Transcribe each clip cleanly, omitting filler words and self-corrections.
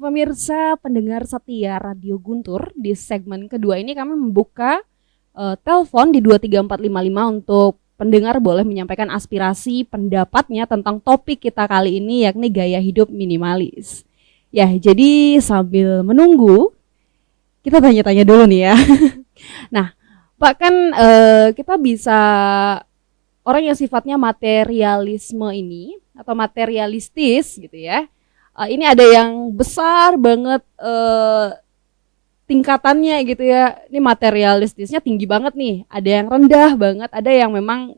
pemirsa pendengar setia Radio Guntur. Di segmen kedua ini kami membuka telepon di 23455 untuk pendengar boleh menyampaikan aspirasi pendapatnya tentang topik kita kali ini, yakni gaya hidup minimalis. Ya, jadi sambil menunggu kita tanya-tanya dulu nih ya. Nah, Pak, kan kita bisa orang yang sifatnya materialisme ini atau materialistis gitu ya. Ini ada yang besar banget tingkatannya gitu ya. Ini materialistisnya tinggi banget nih. Ada yang rendah banget, ada yang memang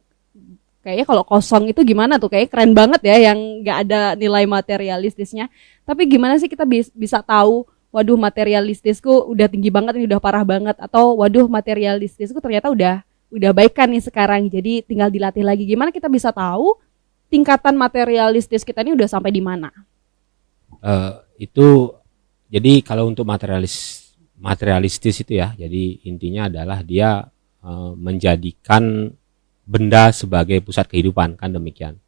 kayaknya kalau kosong itu gimana tuh, kayak keren banget ya yang nggak ada nilai materialistisnya. Tapi gimana sih kita bisa tahu, waduh materialistisku udah tinggi banget, ini udah parah banget, atau waduh materialistisku ternyata udah baikan nih sekarang, jadi tinggal dilatih lagi. Gimana kita bisa tahu tingkatan materialistis kita ini udah sampai di mana? Itu jadi kalau untuk materialistis itu ya, jadi intinya adalah dia menjadikan benda sebagai pusat kehidupan, kan demikian.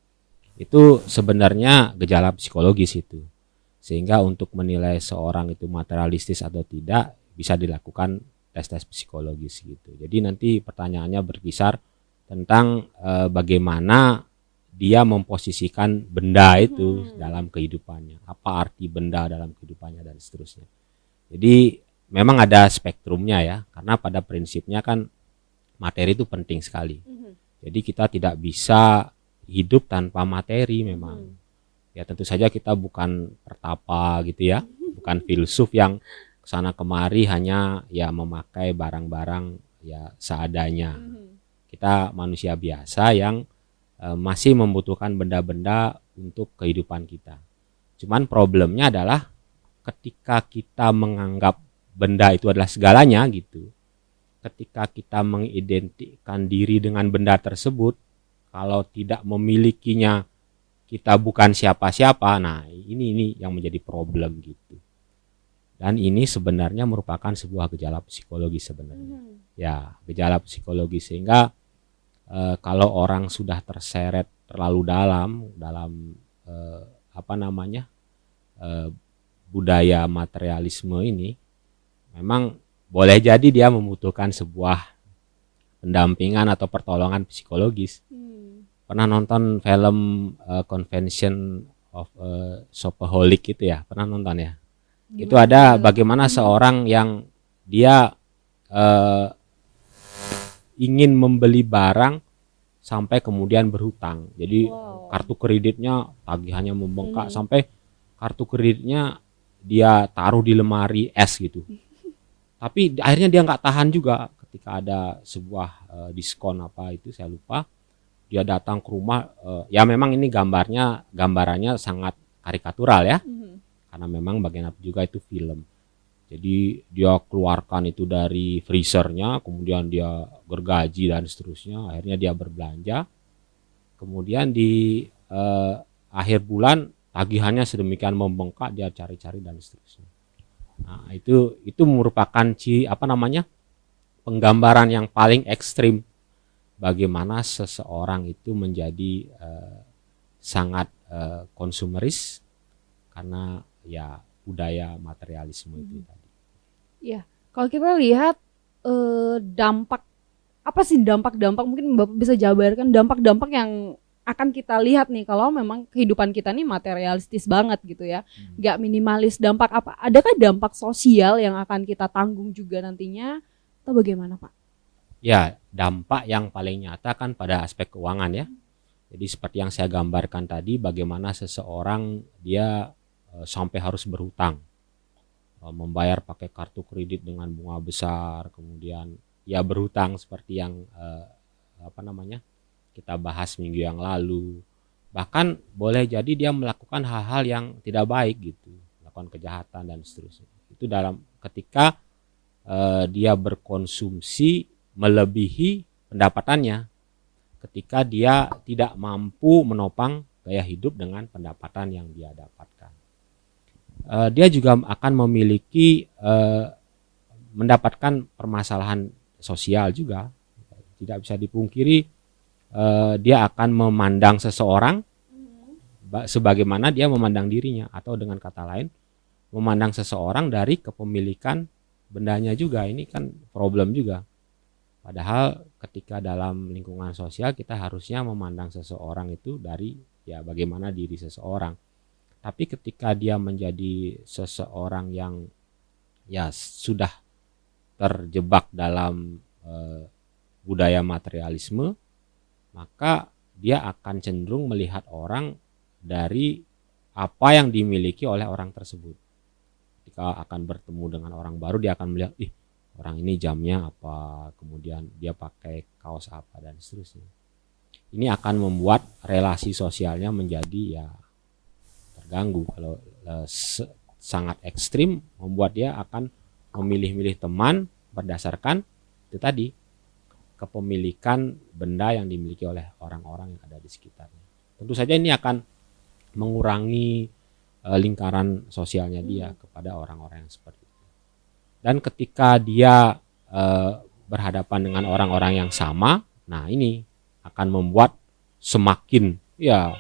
Itu sebenarnya gejala psikologis itu. Sehingga untuk menilai seorang itu materialistis atau tidak bisa dilakukan tes-tes psikologis gitu. Jadi nanti pertanyaannya berkisar tentang bagaimana dia memposisikan benda itu dalam kehidupannya. Apa arti benda dalam kehidupannya dan seterusnya. Jadi memang ada spektrumnya ya, karena pada prinsipnya kan materi itu penting sekali. Jadi kita tidak bisa hidup tanpa materi memang. Ya tentu saja kita bukan pertapa gitu ya, bukan filsuf yang kesana kemari hanya ya memakai barang-barang ya seadanya. Kita manusia biasa yang masih membutuhkan benda-benda untuk kehidupan kita. Cuman problemnya adalah ketika kita menganggap benda itu adalah segalanya gitu. Ketika kita mengidentikan diri dengan benda tersebut, kalau tidak memilikinya kita bukan siapa-siapa. Nah, ini yang menjadi problem gitu. Dan ini sebenarnya merupakan sebuah gejala psikologis sebenarnya. Ya, gejala psikologis, sehingga kalau orang sudah terseret terlalu dalam budaya materialisme ini, memang boleh jadi dia membutuhkan sebuah pendampingan atau pertolongan psikologis. Pernah nonton film Convention of Shopaholic itu ya? Pernah nonton ya? Gimana? Itu ada bagaimana seorang yang dia ingin membeli barang sampai kemudian berhutang. Jadi kartu kreditnya tagihannya membengkak sampai kartu kreditnya dia taruh di lemari es gitu. Tapi akhirnya dia nggak tahan juga ketika ada sebuah diskon apa itu saya lupa. Dia datang ke rumah, ya memang ini gambarannya sangat karikatural ya. Karena memang bagian apa juga itu film. Jadi dia keluarkan itu dari freezernya, kemudian dia gergaji dan seterusnya, akhirnya dia berbelanja. Kemudian di akhir bulan tagihannya sedemikian membengkak, dia cari-cari dan seterusnya. Nah, itu merupakan penggambaran yang paling ekstrim bagaimana seseorang itu menjadi sangat konsumeris karena ya budaya materialisme itu tadi. Ya, kalau kita lihat dampak apa sih dampak-dampak, mungkin Bapak bisa jabarkan dampak-dampak yang akan kita lihat nih kalau memang kehidupan kita nih materialistis banget gitu ya, nggak minimalis. Dampak apa? Adakah dampak sosial yang akan kita tanggung juga nantinya atau bagaimana, Pak? Ya, dampak yang paling nyata kan pada aspek keuangan ya. Jadi seperti yang saya gambarkan tadi, bagaimana seseorang dia sampai harus berhutang, membayar pakai kartu kredit dengan bunga besar, kemudian ya berhutang seperti yang kita bahas minggu yang lalu. Bahkan boleh jadi dia melakukan hal-hal yang tidak baik gitu, melakukan kejahatan dan seterusnya. Itu dalam ketika dia berkonsumsi melebihi pendapatannya, ketika dia tidak mampu menopang gaya hidup dengan pendapatan yang dia dapatkan. Dia juga akan memiliki mendapatkan permasalahan sosial juga. Tidak bisa dipungkiri dia akan memandang seseorang sebagaimana dia memandang dirinya, atau dengan kata lain memandang seseorang dari kepemilikan bendanya juga. Ini kan problem juga. Padahal ketika dalam lingkungan sosial kita harusnya memandang seseorang itu dari ya bagaimana diri seseorang. Tapi ketika dia menjadi seseorang yang ya sudah terjebak dalam budaya materialisme, maka dia akan cenderung melihat orang dari apa yang dimiliki oleh orang tersebut. Ketika akan bertemu dengan orang baru, dia akan melihat, orang ini jamnya apa, kemudian dia pakai kaos apa, dan seterusnya. Ini akan membuat relasi sosialnya menjadi ya terganggu. Kalau sangat ekstrim, membuat dia akan memilih-milih teman berdasarkan itu tadi, kepemilikan benda yang dimiliki oleh orang-orang yang ada di sekitarnya. Tentu saja ini akan mengurangi lingkaran sosialnya dia kepada orang-orang yang seperti itu. Dan ketika dia berhadapan dengan orang-orang yang sama, nah ini akan membuat semakin ya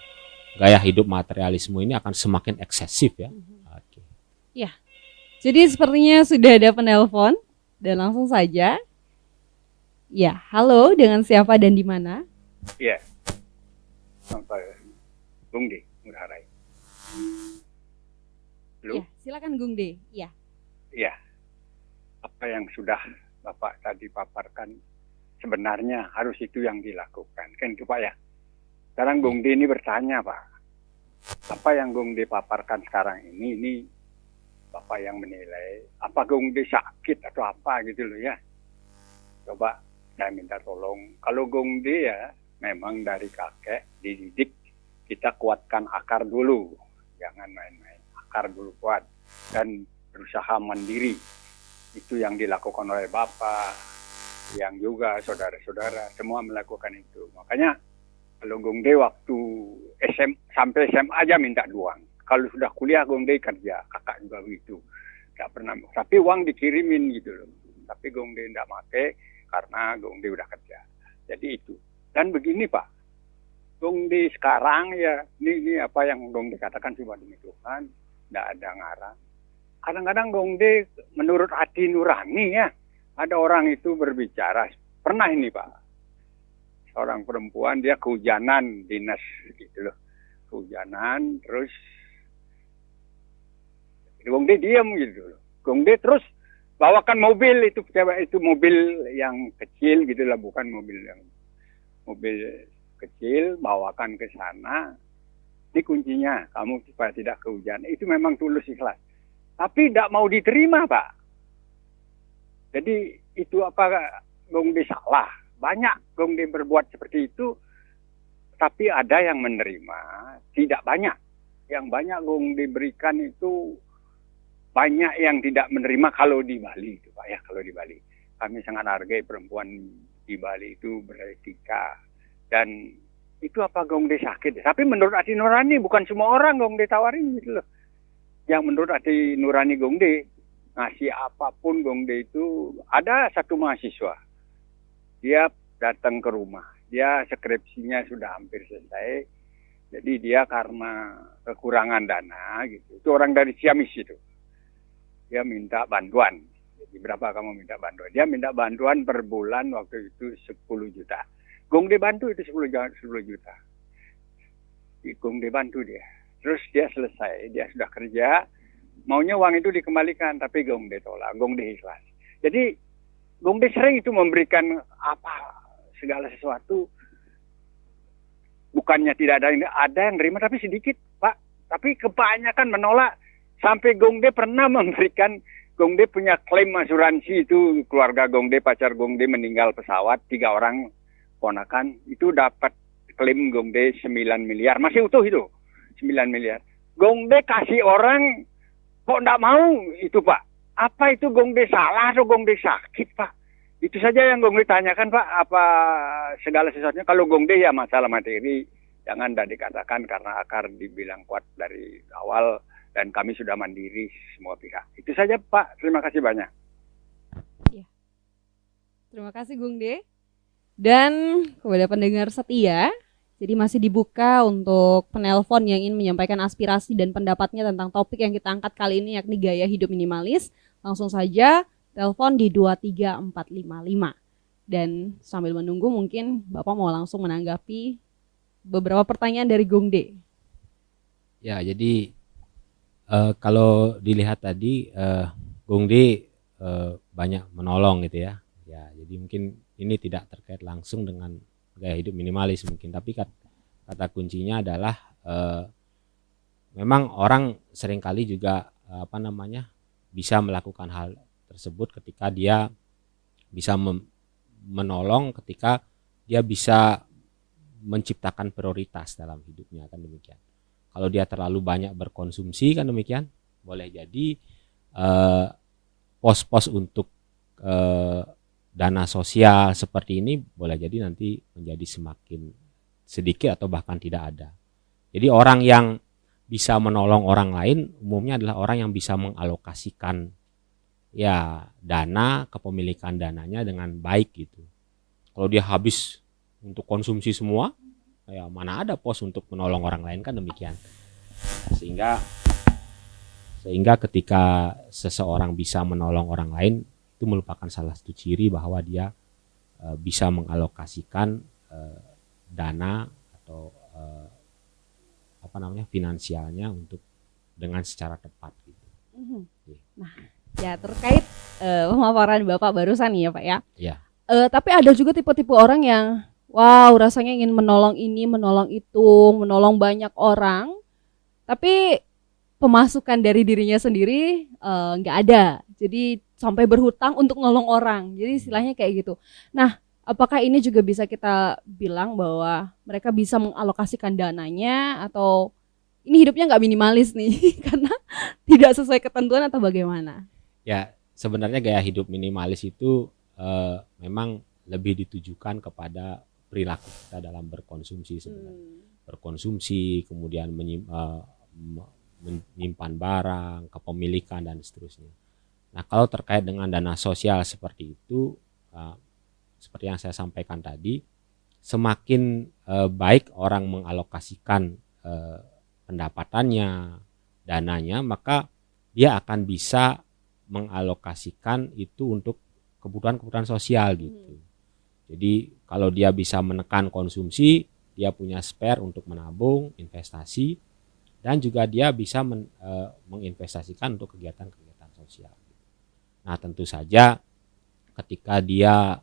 gaya hidup materialisme ini akan semakin eksesif ya. Oke. Ya. Jadi sepertinya sudah ada penelpon dan langsung saja. Ya, halo, dengan siapa dan di mana? Iya. Sampai Bung De, Ngurah Rai. Halo? Ya, silakan Gung De. Ya. Iya. Apa yang sudah Bapak tadi paparkan sebenarnya harus itu yang dilakukan. Kan itu Pak ya. Sekarang Bung De ini bertanya Pak. Apa yang Bung De paparkan sekarang ini Bapak yang menilai. Apa Bung De sakit atau apa gitu loh ya. Coba saya minta tolong. Kalau Bung De ya memang dari kakek dididik kita kuatkan akar dulu. Jangan main-main. Akar dulu kuat. Dan berusaha mandiri. Itu yang dilakukan oleh Bapak. Yang juga saudara-saudara. Semua melakukan itu. Makanya kalau Bung De waktu sampai SMA aja minta uang. Kalau sudah kuliah Bung De kerja. Kakak juga begitu. Tidak pernah. Tapi uang dikirimin gitu loh. Tapi Bung De tidak pakai. Karena Bung De udah kerja. Jadi itu. Dan begini Pak. Bung De sekarang ya. Ini apa yang Bung De katakan cuma demi Tuhan. Tidak ada ngarang. Kadang-kadang Bung De menurut hati nurani ya. Ada orang itu berbicara. Pernah ini Pak. Seorang perempuan dia kehujanan dinas gitu loh. Kehujanan terus. Bung De diam gitu loh. Bung De terus bawakan mobil itu cewek itu mobil yang kecil gitulah bukan mobil kecil bawakan ke sana. Ini kuncinya kamu supaya tidak kehujanan. Itu memang tulus ikhlas. Tapi tidak mau diterima Pak. Jadi itu apa Bung De salah. Banyak Bung De berbuat seperti itu. Tapi ada yang menerima. Tidak banyak. Yang banyak Bung De berikan itu banyak yang tidak menerima kalau di Bali itu Pak ya, kalau di Bali. Kami sangat hargai perempuan di Bali itu beretika. Dan itu apa Bung De sakit. Tapi menurut hati nurani bukan semua orang Bung De tawarin gitu loh. Yang menurut hati nurani Bung De ngasih apapun Bung De itu. Ada satu mahasiswa. Dia datang ke rumah. Dia skripsinya sudah hampir selesai. Jadi dia karena kekurangan dana gitu. Itu orang dari Ciamis itu. Dia minta bantuan. Jadi berapa kamu minta bantuan? Dia minta bantuan per bulan waktu itu 10 juta. Bung De bantu itu 10 juta. Bung De bantu dia. Terus dia selesai. Dia sudah kerja. Maunya uang itu dikembalikan. Tapi Bung De tolak. Bung De ikhlas. Jadi Bung De sering itu memberikan apa segala sesuatu. Bukannya tidak ada yang terima tapi sedikit Pak. Tapi kebanyakan menolak. Sampai Bung De pernah memberikan, Bung De punya klaim asuransi itu keluarga Bung De, pacar Bung De meninggal pesawat, 3 orang ponakan, itu dapat klaim Bung De 9 miliar, masih utuh itu, 9 miliar. Bung De kasih orang, kok enggak mau itu Pak. Apa itu Bung De salah atau Bung De sakit Pak? Itu saja yang Bung De tanyakan Pak, apa segala sesuatunya. Kalau Bung De ya masalah materi, jangan dikatakan karena akar dibilang kuat dari awal. Dan kami sudah mandiri semua pihak. Itu saja Pak. Terima kasih banyak. Ya. Terima kasih Gung De. Dan kepada pendengar setia, Jadi masih dibuka untuk penelpon yang ingin menyampaikan aspirasi dan pendapatnya tentang topik yang kita angkat kali ini, yakni gaya hidup minimalis. Langsung saja telepon di 23455. Dan sambil menunggu mungkin Bapak mau langsung menanggapi beberapa pertanyaan dari Gongde. Ya, jadi kalau dilihat tadi Gongde banyak menolong gitu ya. Ya, jadi mungkin ini tidak terkait langsung dengan gaya hidup minimalis mungkin, tapi kata kuncinya adalah memang orang seringkali juga bisa melakukan hal tersebut ketika dia bisa menolong, ketika dia bisa menciptakan prioritas dalam hidupnya, kan demikian. Kalau dia terlalu banyak berkonsumsi, kan demikian, boleh jadi pos-pos untuk dana sosial seperti ini boleh jadi nanti menjadi semakin sedikit atau bahkan tidak ada. Jadi orang yang bisa menolong orang lain umumnya adalah orang yang bisa mengalokasikan ya dana, kepemilikan dananya dengan baik gitu. Kalau dia habis untuk konsumsi semua, ya mana ada pos untuk menolong orang lain, kan demikian. Sehingga ketika seseorang bisa menolong orang lain, itu merupakan salah satu ciri bahwa dia bisa mengalokasikan dana atau finansialnya untuk dengan secara tepat gitu. Nah, ya terkait pemaparan Bapak barusan nih ya Pak ya. Ya. Tapi ada juga tipe-tipe orang yang rasanya ingin menolong ini, menolong itu, menolong banyak orang, tapi pemasukan dari dirinya sendiri nggak ada. Jadi sampai berhutang untuk nolong orang. Jadi istilahnya kayak gitu. Nah, apakah ini juga bisa kita bilang bahwa mereka bisa mengalokasikan dananya, atau ini hidupnya nggak minimalis nih karena tidak sesuai ketentuan, atau bagaimana? Ya, sebenarnya gaya hidup minimalis itu memang lebih ditujukan kepada perilaku kita dalam berkonsumsi sebenarnya. Berkonsumsi, kemudian menyimpan barang, kepemilikan dan seterusnya. Nah, kalau terkait dengan dana sosial seperti itu, seperti yang saya sampaikan tadi, semakin baik orang mengalokasikan pendapatannya, dananya, maka dia akan bisa mengalokasikan itu untuk kebutuhan-kebutuhan sosial gitu. Jadi kalau dia bisa menekan konsumsi, dia punya spare untuk menabung, investasi, dan juga dia bisa menginvestasikan untuk kegiatan-kegiatan sosial. Nah, tentu saja ketika dia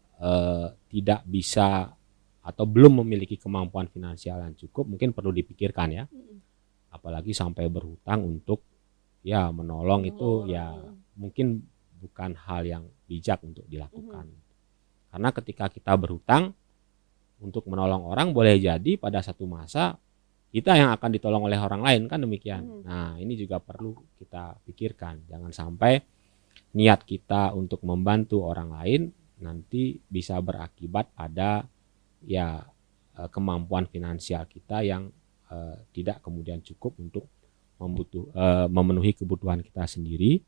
tidak bisa atau belum memiliki kemampuan finansial yang cukup, mungkin perlu dipikirkan ya. Apalagi sampai berhutang untuk ya menolong itu ya mungkin bukan hal yang bijak untuk dilakukan. Karena ketika kita berhutang untuk menolong orang, boleh jadi pada satu masa kita yang akan ditolong oleh orang lain, kan demikian. Nah, ini juga perlu kita pikirkan. Jangan sampai niat kita untuk membantu orang lain nanti bisa berakibat pada ya kemampuan finansial kita yang tidak kemudian cukup untuk memenuhi kebutuhan kita sendiri,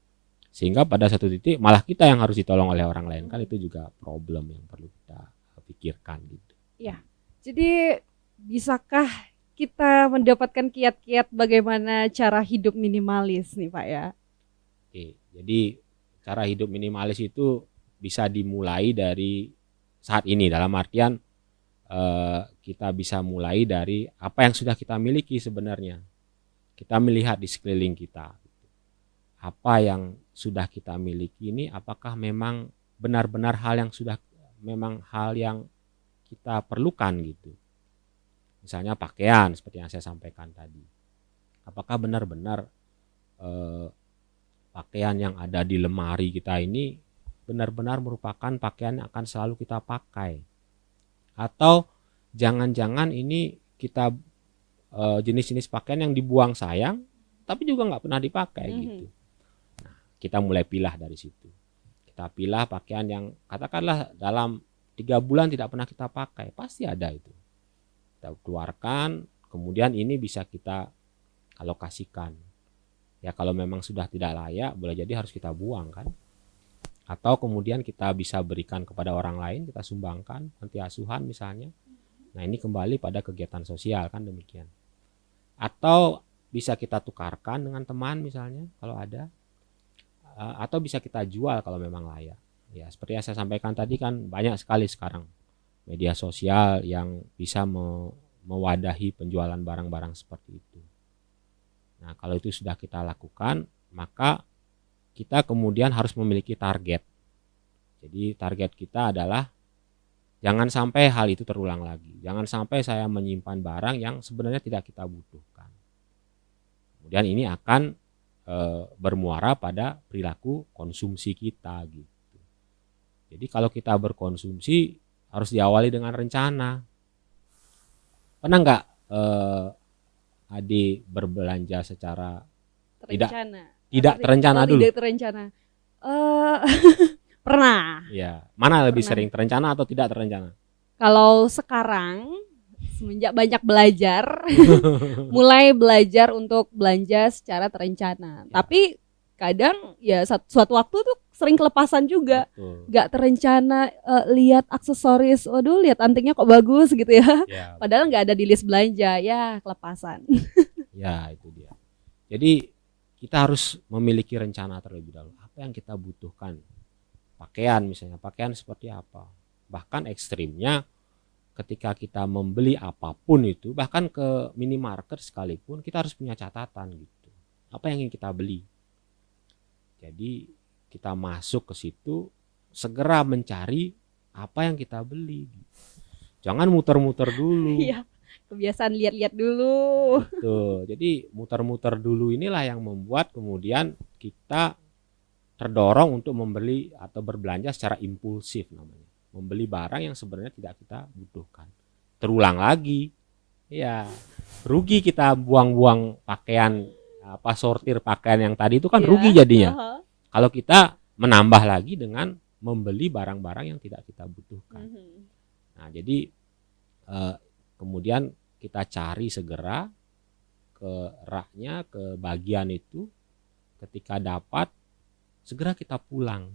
sehingga pada satu titik malah kita yang harus ditolong oleh orang lain, kan itu juga problem yang perlu kita pikirkan gitu. Ya, jadi bisakah kita mendapatkan kiat-kiat bagaimana cara hidup minimalis nih Pak ya? Oke, jadi cara hidup minimalis itu bisa dimulai dari saat ini, dalam artian kita bisa mulai dari apa yang sudah kita miliki sebenarnya. Kita melihat di sekeliling kita, apa yang sudah kita miliki ini apakah memang benar-benar hal yang kita perlukan gitu. Misalnya pakaian seperti yang saya sampaikan tadi. Apakah benar-benar pakaian yang ada di lemari kita ini benar-benar merupakan pakaian yang akan selalu kita pakai? Atau jangan-jangan ini kita jenis-jenis pakaian yang dibuang sayang tapi juga nggak pernah dipakai gitu. Nah, kita mulai pilah dari situ. Kita pilah pakaian yang katakanlah dalam 3 bulan tidak pernah kita pakai, pasti ada itu. Kita keluarkan, kemudian ini bisa kita alokasikan. Ya kalau memang sudah tidak layak, boleh jadi harus kita buang kan. Atau kemudian kita bisa berikan kepada orang lain, kita sumbangkan, panti asuhan misalnya. Nah, ini kembali pada kegiatan sosial kan demikian. Atau bisa kita tukarkan dengan teman misalnya kalau ada, atau bisa kita jual kalau memang layak. Ya, seperti yang saya sampaikan tadi kan banyak sekali sekarang media sosial yang bisa mewadahi penjualan barang-barang seperti itu. Nah, kalau itu sudah kita lakukan, maka kita kemudian harus memiliki target. Jadi target kita adalah jangan sampai hal itu terulang lagi. Jangan sampai saya menyimpan barang yang sebenarnya tidak kita butuhkan. Kemudian ini akan bermuara pada perilaku konsumsi kita gitu. Jadi kalau kita berkonsumsi harus diawali dengan rencana. Pernah nggak Adi berbelanja secara Terencana. tidak terencana dulu? Tidak terencana. Pernah. Ya, mana lebih Pernah. sering terencana atau tidak terencana? Kalau sekarang semenjak banyak belajar, mulai belajar untuk belanja secara terencana. Ya. Tapi kadang ya suatu waktu tuh sering kelepasan juga. Betul. Gak terencana, lihat aksesoris, waduh lihat antingnya kok bagus gitu ya. Ya, Padahal nggak ada di list belanja, ya kelepasan. ya itu dia. Jadi kita harus memiliki rencana terlebih dahulu. Apa yang kita butuhkan? Pakaian misalnya, pakaian seperti apa? Bahkan ekstrimnya ketika kita membeli apapun itu, bahkan ke minimarket sekalipun, kita harus punya catatan gitu. Apa yang ingin kita beli? Jadi kita masuk ke situ, segera mencari apa yang kita beli. Jangan muter-muter dulu. Iya, kebiasaan lihat-lihat dulu. Betul. Jadi muter-muter dulu inilah yang membuat kemudian kita terdorong untuk membeli atau berbelanja secara impulsif namanya. Membeli barang yang sebenarnya tidak kita butuhkan. Terulang lagi. Ya, rugi kita buang-buang pakaian, sortir pakaian yang tadi itu kan Iya. rugi jadinya. Aha. Kalau kita menambah lagi dengan membeli barang-barang yang tidak kita butuhkan. Mhm. Nah, jadi kemudian kita cari segera ke raknya, ke bagian itu. Ketika dapat, segera kita pulang.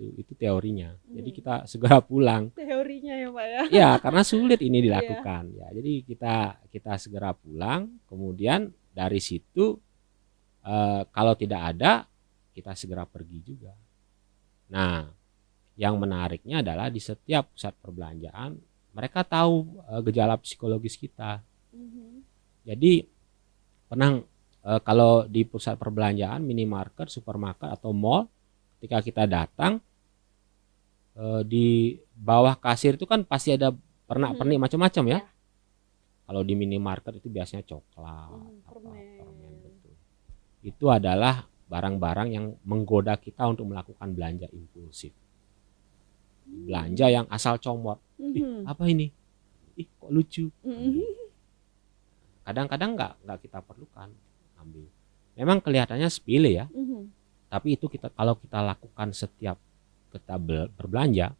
Itu teorinya. Jadi kita segera pulang. Teorinya ya Pak ya. Ya, karena sulit ini dilakukan. Ya, jadi kita segera pulang. Kemudian dari situ kalau tidak ada, kita segera pergi juga. Nah, yang menariknya adalah di setiap pusat perbelanjaan mereka tahu gejala psikologis kita. Mhm. Jadi pernah kalau di pusat perbelanjaan, minimarket, supermarket atau mall, ketika kita datang di bawah kasir itu kan pasti ada pernak-pernik macam-macam ya. Ya. Kalau di minimarket itu biasanya coklat, Permen. permen betul. Itu adalah barang-barang yang menggoda kita untuk melakukan belanja impulsif. Belanja yang asal comot. Mhm. Apa ini? Kok lucu. Mhm. Kadang-kadang nggak kita perlukan ambil. Memang kelihatannya sepele ya, Mhm. tapi itu kalau kita lakukan setiap kita berbelanja,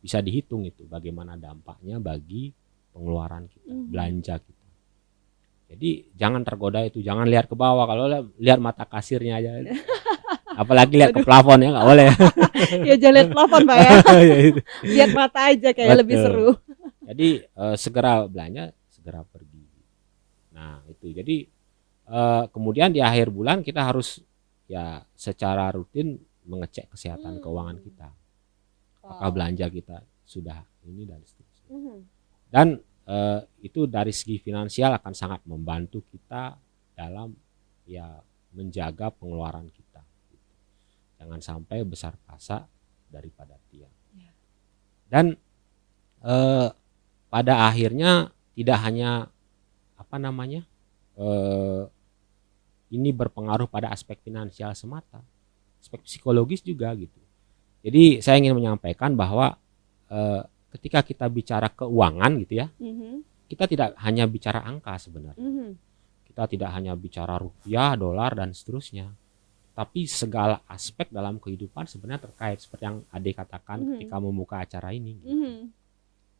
bisa dihitung itu bagaimana dampaknya bagi pengeluaran kita, belanja kita. Jadi jangan tergoda itu, jangan lihat ke bawah. Kalau lihat mata kasirnya aja, apalagi lihat ke plafon ya nggak boleh. Ya jangan lihat plafon Pak ya. Ya, itu. Lihat mata aja kayak Betul. lebih seru. Jadi segera belanja, segera pergi. Nah itu. Jadi kemudian di akhir bulan kita harus ya secara rutin mengecek kesehatan keuangan kita. Apakah belanja kita sudah ini dan seterusnya. Dan itu dari segi finansial akan sangat membantu kita dalam ya menjaga pengeluaran kita. Jangan sampai besar pasak daripada tiang. Dan pada akhirnya tidak hanya ini berpengaruh pada aspek finansial semata, aspek psikologis juga gitu. Jadi saya ingin menyampaikan bahwa ketika kita bicara keuangan gitu ya, kita tidak hanya bicara angka sebenarnya. Kita tidak hanya bicara rupiah, dolar dan seterusnya. Tapi segala aspek dalam kehidupan sebenarnya terkait seperti yang Ade katakan ketika membuka acara ini. Gitu.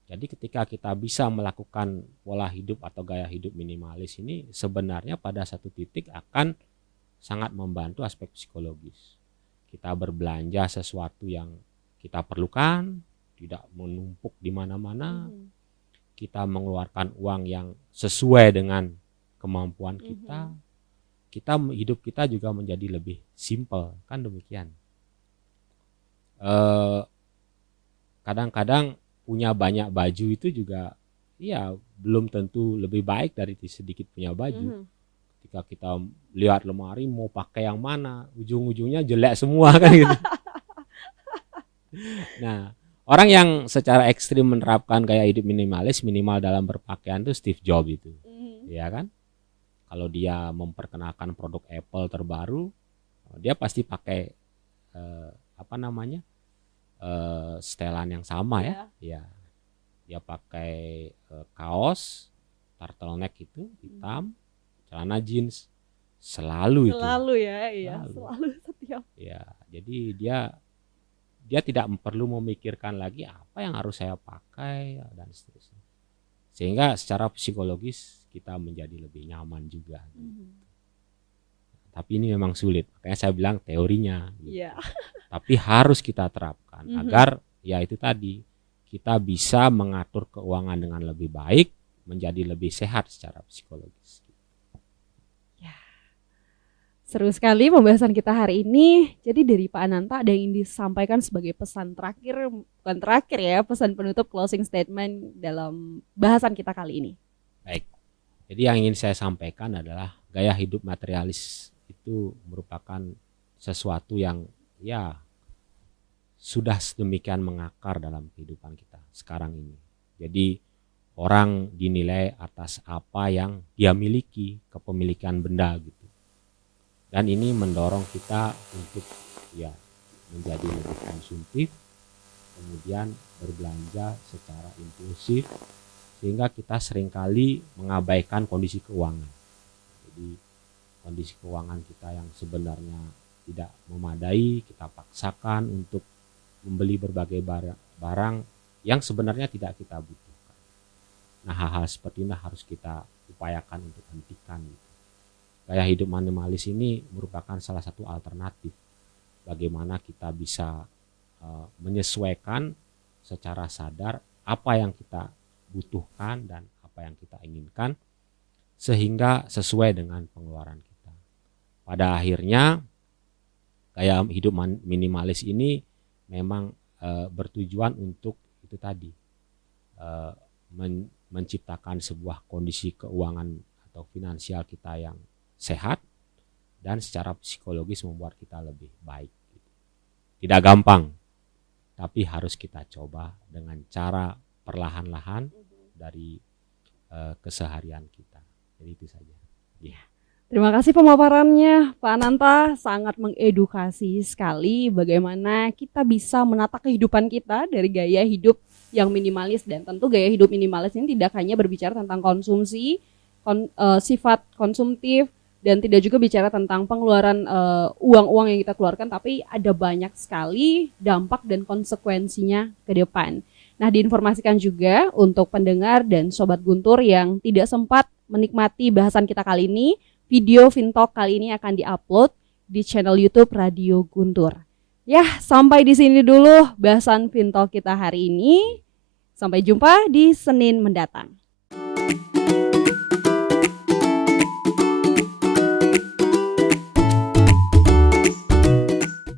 Jadi ketika kita bisa melakukan pola hidup atau gaya hidup minimalis ini sebenarnya pada satu titik akan sangat membantu aspek psikologis. Kita berbelanja sesuatu yang kita perlukan, tidak menumpuk di mana-mana. kita mengeluarkan uang yang sesuai dengan kemampuan kita, hidup kita juga menjadi lebih simple, kan demikian. Kadang-kadang punya banyak baju itu juga ya belum tentu lebih baik dari sedikit punya baju. Ketika kita lihat lemari mau pakai yang mana, ujung-ujungnya jelek semua kan gitu. Nah, orang yang secara ekstrim menerapkan gaya hidup minimalis minimal dalam berpakaian itu Steve Jobs itu. Ya kan? Kalau dia memperkenalkan produk Apple terbaru, dia pasti pakai setelan yang sama ya. Dia pakai kaos turtleneck itu hitam, celana jeans selalu itu. Selalu ya, iya. Selalu setiap. Ya, jadi dia tidak perlu memikirkan lagi apa yang harus saya pakai dan seterusnya. Sehingga secara psikologis kita menjadi lebih nyaman juga. Tapi ini memang sulit, makanya saya bilang teorinya. Gitu. Tapi harus kita terapkan agar ya itu tadi kita bisa mengatur keuangan dengan lebih baik, menjadi lebih sehat secara psikologis. Seru sekali pembahasan kita hari ini. Jadi dari Pak Ananta ada yang disampaikan sebagai pesan terakhir, bukan terakhir ya, pesan penutup closing statement dalam bahasan kita kali ini. Baik. Jadi yang ingin saya sampaikan adalah gaya hidup materialis itu merupakan sesuatu yang ya sudah sedemikian mengakar dalam kehidupan kita sekarang ini. Jadi orang dinilai atas apa yang dia miliki, kepemilikan benda gitu. Dan ini mendorong kita untuk ya menjadi lebih konsumtif, kemudian berbelanja secara impulsif, sehingga kita seringkali mengabaikan kondisi keuangan. Jadi kondisi keuangan kita yang sebenarnya tidak memadai, kita paksakan untuk membeli berbagai barang yang sebenarnya tidak kita butuhkan. Nah, hal-hal seperti ini harus kita upayakan untuk hentikan. Gaya hidup minimalis ini merupakan salah satu alternatif bagaimana kita bisa menyesuaikan secara sadar apa yang kita butuhkan dan apa yang kita inginkan sehingga sesuai dengan pengeluaran kita. Pada akhirnya gaya hidup minimalis ini memang bertujuan untuk itu tadi menciptakan sebuah kondisi keuangan atau finansial kita yang sehat dan secara psikologis membuat kita lebih baik. Tidak gampang, tapi harus kita coba dengan cara perlahan-lahan dari keseharian kita. Jadi itu saja. Ya. Terima kasih pemaparannya Pak Ananta, sangat mengedukasi sekali bagaimana kita bisa menata kehidupan kita dari gaya hidup yang minimalis. Dan tentu gaya hidup minimalis ini tidak hanya berbicara tentang konsumsi, sifat konsumtif, dan tidak juga bicara tentang pengeluaran uang-uang yang kita keluarkan, tapi ada banyak sekali dampak dan konsekuensinya ke depan. Nah, diinformasikan juga untuk pendengar dan Sobat Guntur yang tidak sempat menikmati bahasan kita kali ini, video Fintalk kali ini akan diupload di channel YouTube Radio Guntur. Ya, sampai di sini dulu bahasan Fintalk kita hari ini. Sampai jumpa di Senin mendatang.